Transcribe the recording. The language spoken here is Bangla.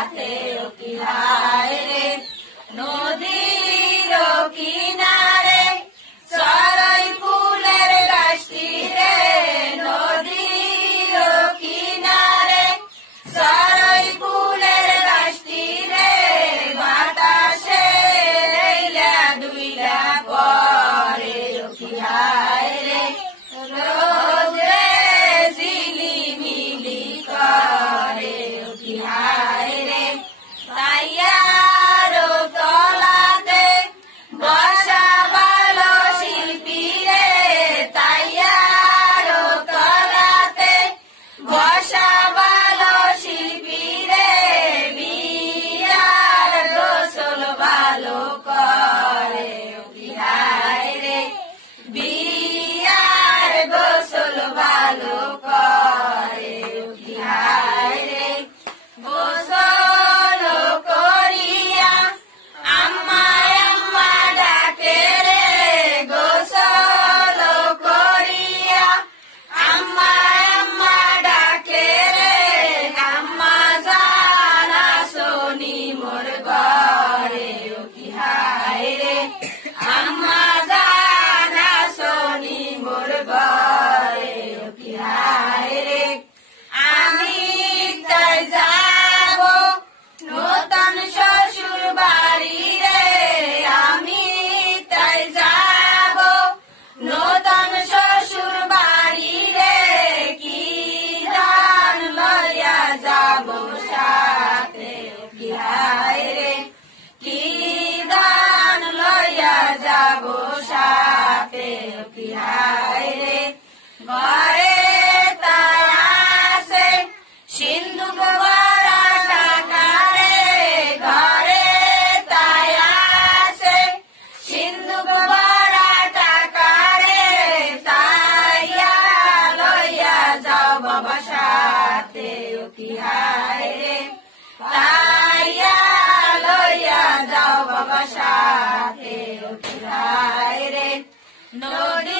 সাথে কি হায় রে নদীর কিনারে সরাই ফুলের গাছটি রে নদীর কিনারে সরাই ফুলের গাছটি রে বাতাসে এইলা দুইলা পরে কি হায় রে রোজ রে ঝিলিমিলি করে কি হায় রে তাইয়ার তলাতে বসা ভালো শিল্পী রে তাইয়ার তলাতে বসা ভালো শিল্পী রে বিয়ার গোসল ভালো করে কি হায় রে বিয়ার গোসল ভালো করে কি হায় রে গোসল করিয়া আম্মা আম্মা ডাকে রে গোসল করিয়া আম্মা আম্মা ডাকে রে আম্মা জানা সোনি মোর ঘরে কি হায় রে আম্মা জানা সোনি মোর ঘরে কি হায় রে আমি তাই যাব নতুন শ্বশুর বাড়ি রে আমি তাই যাব নতুন শ্বশুর বাড়ি রে কি ধান লইয়া যাব সাথে কি হায় রে কি ধান লইয়া যাব সাথে কি হায় রে ঘরে তাই আসে সিন্ধুক ভরা টাকা রে ঘরে তাই আসে সিন্ধুক ভরা টাকা রে তাইয়া লইয়া যাও বাবা সাথে কি হায় রে তাইয়া লইয়া যাও বাবা সাথে কি হায় রে নদী